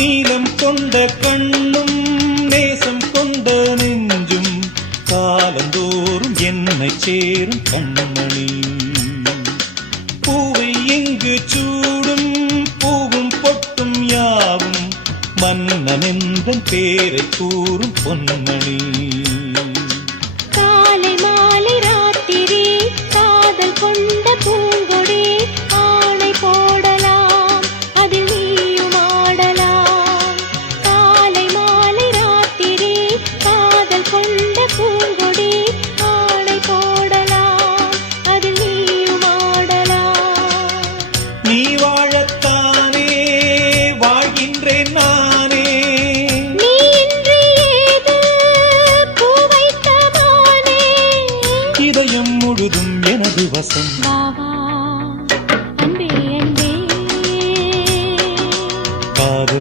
நீலம் கொண்ட கண்ணும் நேசம் கொண்ட நெஞ்சும் காலந்தோறும் என்னை சேரும் கண்மணி. பூவை எங்கு சூடும் பூவும் பொட்டும் யாவும் மன்னனெந்தன் பேரை கூறும் பொன்மணி. காலை மாலை ராத்திரி காதல் கொண்ட பூங்கொடி ஆணை போ